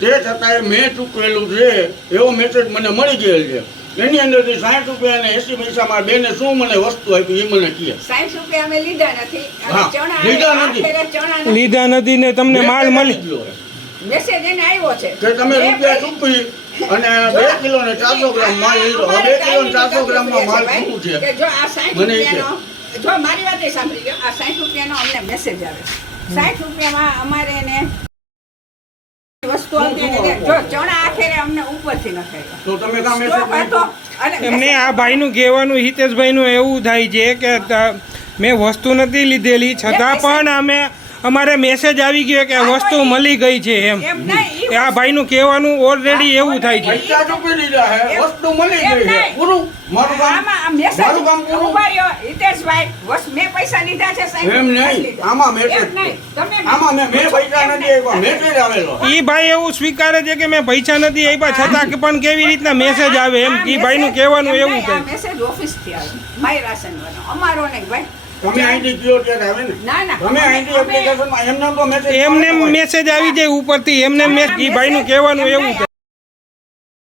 તે છતાંય મેં ચૂકવેલું છે એવો મેસેજ મને મળી ગયેલ છે. એની અંદરથી સાઠ રૂપિયા અને એસી પૈસામાં બેને શું મને વસ્તુ આપી એ મને કહે. સાઠ રૂપિયા અમે લીધા નથી. લીધા નથી. લીધા ને તમને માલ મળી ગયો મેસેજ એને આવ્યો છે. કે તમે બે રૂપિયા ચૂકવી અને બે કિલો ને ચારસો ગ્રામ માલ લીધો. બે કિલો ને ચારસો ગ્રામમાં માલ શું છે. આ 60 મને ઈ છે. રૂપિયાનો જો મારી વાત સાંભળી આ 60 રૂપિયાનો અમને મેસેજ આવે 60 રૂપિયામાં અમારે એને એમને આ ભાઈનું કહેવાનું હિતેશભાઈનું એવું થાય છે કે મેં વસ્તુ નથી લીધેલી છતાં પણ અમે અમારે મેસેજ આવી ગયો કે આ વસ્તુ મળી ગઈ છે એમ. આ ભાઈનું કહેવાનું ઓલરેડી એવું થાય છે. વસ્તુ મળી ગઈ છે પૂરું? મારું કામ આમાં આ message મારું કામ પૂરું? હિતેશભાઈ, મેં પૈસા લીધા છે, સાહેબ, એમ નહીં. આમાં message એમ નહીં. તમે આમાં મેં મેં પૈસા નથી આપ્યા. મેસેજ આવેલો. ઈ ભાઈ એવું સ્વીકારે છે કે મેં પૈસા નથી આપ્યા છતાં કે પણ કેવી રીતના મેસેજ આવે એમ? ઈ ભાઈનું કહેવાનું એવું નહીં, આ થાય message આવે. માય. અમારો નહીં, ભાઈ. તમે અહીંથી કયો ત્યારે આવે ને? ના, ના. તમે અહીંથી અમે- એમને તો મેસેજ એમને મેસેજ આવી જાય ઉપરથી એમને મેં ઈ ભાઈનું કહેવાનું એવું થાય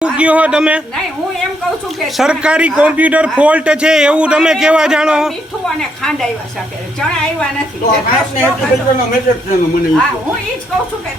શું હો તમે? હું એમ કહું છું કે સરકારી કોમ્પ્યુટર ફોલ્ટ છે એવું તમે કેવા જાણો? મીઠું અને ખાંડ આવ્યા સાથે. ચણા આવ્યા નથી. તો મેસેજ છે મને હા ઈ જ કહું છું કે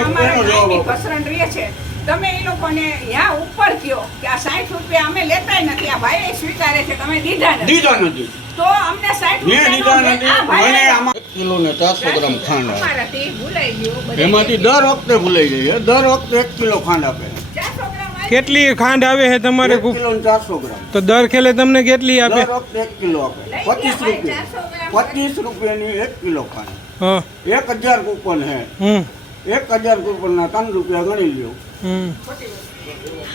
અમારા? ઘસરણ રહે છે. તમે એ લોકોને યા ઉપર કયો કે આ સાઠ રૂપિયા અમે લેતા નથી આ ભાઈ સ્વીકારે છે તમે દીધા નથી. દીધા નથી. તો અમને સાઠ રૂપિયા નથી. મને આમાં એક કિલો ને ચારસો ગ્રામ ખાંડ આવે અમારાથી ભૂલાઈ ગયું એમાંથી દર વખતે ભૂલાઈ જાય દર વખતે એક કિલો ખાંડ આપે. 400 ગ્રામ આવી. કેટલી ખાંડ આવે છે તમારે ચારસો ગ્રામ. તો દર ખેલે તમને કેટલી આપે? દર વખતે એક કિલો આપે. પચીસ રૂપિયા. 400 પચીસ રૂપિયાની એક કિલો ખાંડ. હા. એક હજાર કૂપન હે હમ. એક હજાર કૂપનના ત્રણ રૂપિયા ગણી લ્યો. હમ.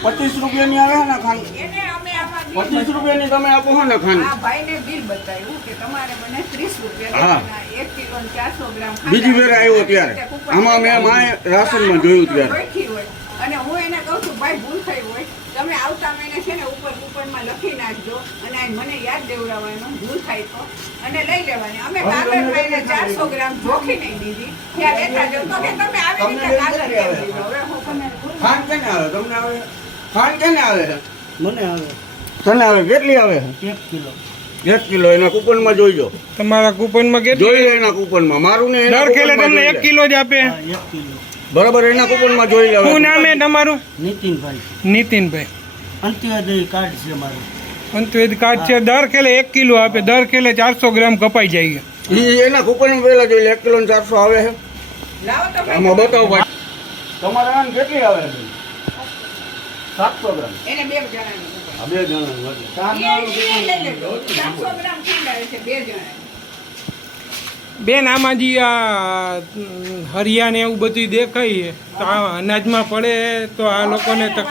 પચીસ રૂપિયાની આવે ને ખાંડ? એને અમે આમાં પચીસ રૂપિયાની તમે આપો હો ને ખાંડ? આ ભાઈને બિલ બતાવ્યું કે તમારે મને 30 રૂપિયા હા. દેવાના, એક કિલો ને 400 ગ્રામ ખાંડ બીજી વેર આવ્યો ત્યારે. આમાં મેં માય રાશનમાં જોયું ત્યારે. લખી હોય. અને હું એને કહું છું ભાઈ ભૂલ થઈ હોય તમે આવતા છે ને ઉપર કૂપનમાં લખી નાખજો અને મને યાદ દેવડાવવાનો ભૂલ થાય તો. અને લઈ લેવાની. અમે હવે કાગળ તમને ચારસો ગ્રામ જોખી નહીં દીધી. ત્યાં લેતા જાવ તો કે તમે આવી રીતે કાગળ કેમ? દીધો હવે હું તમને ખાંડ કેને આવે? તમને આવે? ખાંડ કેને આવે? મને આવે. તને આવે? કેટલી આવે? એક કિલો. એક કિલો. એના કૂપનમાં જોઈજો. તમારા કૂપનમાં કેટલી? જોઈ લે એના કૂપનમાં. મારું ને એના દર ખેલે તમને એક કિલો જ આપે. એક કિલો. બરાબર એના કૂપનમાં જોઈ લે. શું નામ એ તમારું? નીતિનભાઈ. નીતિનભાઈ. અંત્યોદય કાર્ડ છે મારું અંતવેદ કાર્ડ છે દર કેલે એક કિલો આપે દર કેલે ચારસો ગ્રામ કપાઈ જાય ઈ એના કૂપનમાં પેલા જોઈ એક કિલો ચારસો આવે છે. આમાં બતાવો ભાઈ તમારે આને કેટલી આવે છે સાતસો ગ્રામ એને બે જણાની બે જણાનું હતું. ચાર એ- જણાનું એ લઈ લેજો. કૂપન. 400 ગ્રામ ખાંડ આવે છે બે જણાની. બેન આમાં જે આ હરિયાને એવું બધું દેખાય તો આ અનાજમાં પડે તો આ લોકોને તક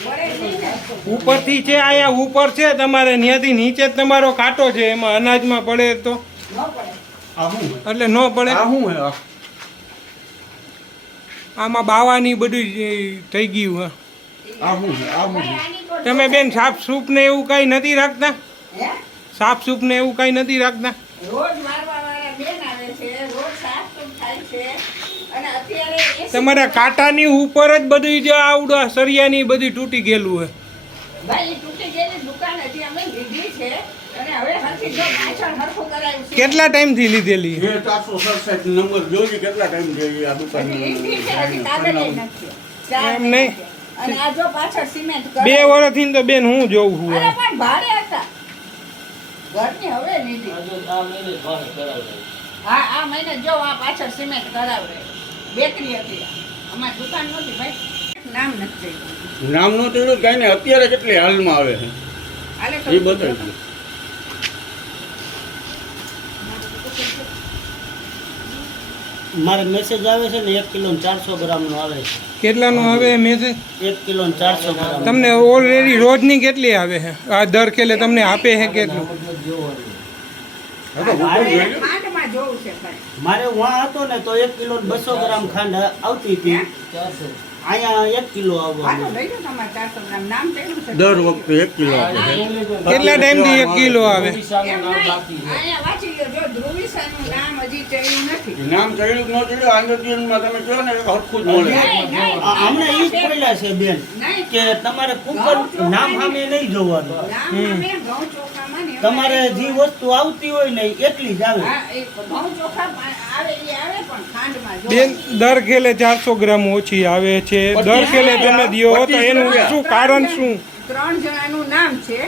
વળે નહીં ને. ઉપરથી છે આયા ઉપર છે તમારે ત્યાંથી નીચે જ તમારો કાંટો છે એમાં અનાજમાં પડે તો? ન પડે. આ શું છે? એટલે ન પડે આ શું આમાં બાવાની બધું થઈ ગયું હા. આ છે આ શું છે આની પર તમે બેન સાફ સૂપ ને એવું કઈ નથી રાખતા? સાફ સૂપ ને એવું કાંઈ નથી રાખતા? રોજ મારવાવાળા બેન આવે છે રોજ સાફ થાય છે અને અત્યારે એ તમારા કાંટાની ઉપર જ બધું જે આવડો સરિયાની બધી તૂટી ગયેલું હે. ભાઈ એ તૂટી ગયેલી દુકાન હજી અમે લીધી છે. અને હવે હરખી જો પાછળ હરખું કરાયું છે. કેટલા લીધેલી? નંબર ટાઈમ છે આ દુકાન હજી લીધી છે હજી કાગળ ય નથી ચાર એમ નહીં. થયા. અને આ જો પાછળ સિમેન્ટ બે વર્ષ વર્ષથી તો બેન હું જોઉં છું ભાડે હતા. ઘરની હવે લીધી. હા આ મહિને જો આ પાછળ સિમેન્ટ કરાવે બેકરી હતી. અમારી દુકાન નહોતી ભાઈ. નામ નથી. નામ નો તેડું કઈ ને અત્યારે કેટલી હાલમાં આવે છે? એ બતાવી મારે મેસેજ આવે છે ને એક કિલો ચારસો ગ્રામનો આવે છે. કેટલાનું આવે મેસેજ એક કિલો ચારસો ગ્રામ તમને ઓલરેડી રોજની કેટલી આવે છે? આ દર કેલે તમને આપે છે કેટલું મારે ખાંડમાં જોવું છે ભાઈ. મારે વहाँ હતો ને તો એક કિલો બસો ગ્રામ ખાંડ આવતી હતી. અહીંયા એક કિલો છે. દર વખતે એક કિલો આવે કેટલા ટાઈમથી એક કિલો આવે? નામ હજી ચડ્યું નથી. નામ ચડ્યું કે ન તમે કહો ને હરખું જ મળે હમણાં ઈ જ પડ્યા છે બેન કે તમારે કુકર નામ સામે નહીં જોવાનું. તમારે જે વસ્તુ આવતી હોય ને એટલી જ આવે. હા, એ ઘઉં ચોખા આવે એ આવે પણ ખાંડમાં જો. બેન દર ખેલે ચારસો ગ્રામ ઓછી આવે છે. દર ખેલે તમે દિયો તો એનું શું કારણ શું? ત્રણ જણાનું નામ છે.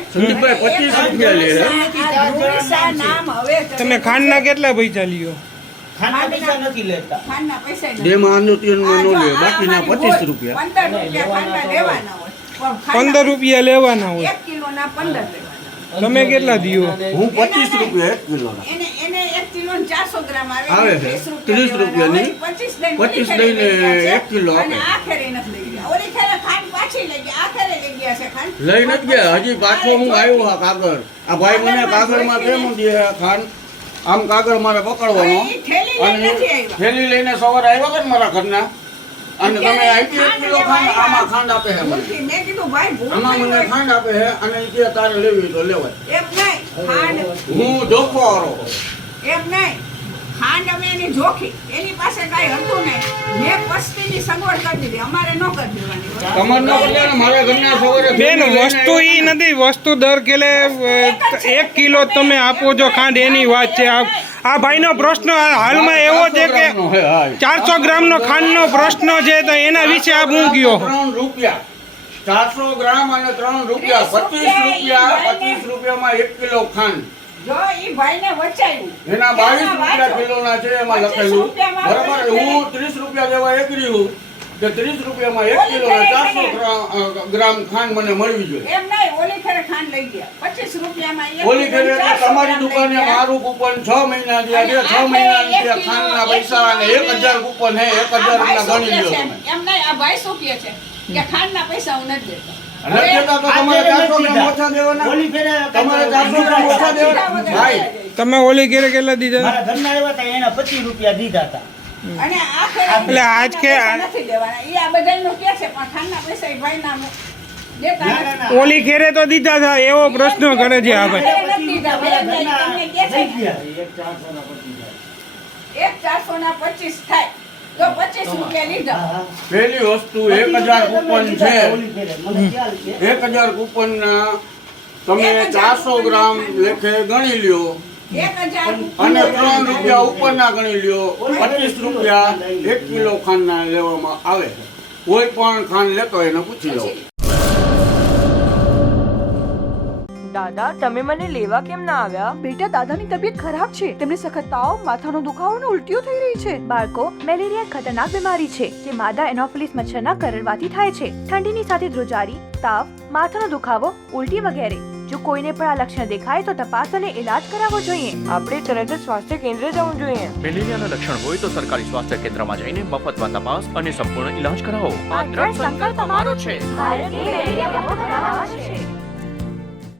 તમે ખાંડના કેટલા પૈસા લ્યો? ખાના પૈસા નથી લેતા. ખાંડના પૈસા નથી. બેમાં આંદોલનમાં ન આ લે બાકીના પચીસ રૂપિયા. પંદર રૂપિયા લેવાના હોય. તમે કેટલા દિયો? હું પચીસ રૂપિયા એક કિલોના એને એને એક કિલો આવે આવે છે. ત્રીસ રૂપિયા રૂપિયાની. પચીસ લઈને. એક કિલો અને આપે. લઈ ખાંડ ખાંડ. નથી ગયા. હજી પાછો હું આવ્યો આ કાગળ. આ ભાઈ મને કાગળમાં કેમ દે ખાન આમ કાગળ મારે પકડવાનો. અને થેલી લઈને સવારે આવ્યા કે મારા ઘરના? અને તમે આપી એક કિલો ખાંડ આમાં ખાંડ આપે છે મને. મેં કીધું ભાઈ ભૂલ આમાં મને ખાંડ આપે છે અને કે તારે લેવી તો લેવાય. એમ નહીં ખાંડ હું જોખવાળો એમ નહીં ખાંડ અમે એની જોખી એની પાસે કાંઈ હતું નહીં. મેં પસ્તીની સગવડ કરી દીધી અમારે ન કરી દેવાની તમારે ન પડે ને મારા ઘરના સવારે બેન વસ્તુ ઈ નથી વસ્તુ દર કેલે એક કિલો તમે આપો છો ખાંડ એની વાત છે આ આ ભાઈનો પ્રશ્ન હાલમાં એવો છે કે ચારસો ગ્રામ નો ગ્રામનો ખાંડનો પ્રશ્ન છે તો એના વિશે આપ હું ગયો ત્રણ રૂપિયા. ચારસો ગ્રામ અને ત્રણ રૂપિયા. પચીસ રૂપિયા, રૂપિયા માં પચીસ રૂપિયામાં એક કિલો ખાંડ. જો ઈ ભાઈને વચાવ્યું એના બાવીસ રૂપિયા. કિલોના છે એમાં લખેલું. બરાબર? હું ત્રીસ રૂપિયા જેવા એક હું. કે ત્રીસ રૂપિયામાં એક કિલો ચારસો ગ્રામ ખાંડ મને મળવી જોઈએ એમ નહીં ઓલી ફેરે ખાંડ લઈ ગયા. પચીસ રૂપિયામાં ઓલી ફેરે એટલે તમારી દુકાને મારું કૂપન છ મહિના થયા છે છ મહિના થયા ખાંડના પૈસા અને એક હજાર કૂપન હે એક હજાર રૂપિયા ગણી લ્યો એમ. નહીં આ ભાઈ શું કહે છે કે ખાંડના પૈસા હું નથી દેતો. અને દેતા તો તમારે ઓછા દેવાના? તમારે ચારસો ગ્રામ ઓછા દેવાના? ભાઈ. તમે ઓલી ઘેરે કેટલા દીધા? મારા ઘરના આવ્યા હતા એના પચીસ રૂપિયા દીધા હતા એટલે આજ કે-. ઓલી ખેરે તો દીધા હતા એવો પ્રશ્ન કરે છે આ આપણે. પહેલી વસ્તુ એક હજાર કૂપન છે. એક હજાર કૂપનના તમે ચારસો ગ્રામ લેખે ગણી લ્યો. અને ત્રણ રૂપિયા ઉપરના ગણી લ્યો પચીસ રૂપિયા એક કિલો ખાંડના લેવામાં આવે કોઈ પણ ખાંડ લેતો એને પૂછી લો. દાદા તમે મને લેવા કેમ ના આવ્યા? બેટા દાદાની તબિયત ખરાબ છે. તેમને સખત તાવ માથાનો દુખાવો અને ઉલટીઓ થઈ રહી છે. બાળકો મેલેરિયા ખતરનાક બીમારી છે જે માદા એનોફિલિસ મચ્છરના કરડવાથી થાય છે. ઠંડીની સાથે ધ્રુજારી તાવ માથાનો દુખાવો ઉલટી વગેરે. જો કોઈને પણ આ લક્ષણ દેખાય તો તપાસ અને ઇલાજ કરાવવો જોઈએ. આપણે તરત જ સ્વાસ્થ્ય કેન્દ્ર જવું જોઈએ. મેલેરિયાના લક્ષણ હોય તો સરકારી સ્વાસ્થ્ય કેન્દ્રમાં જઈને મફતમાં તપાસ અને સંપૂર્ણ ઈલાજ કરાવો. આ દ્રઢ સંકલ્પ અમારો છે. ભારતની મેલેરિયા બહુ છે.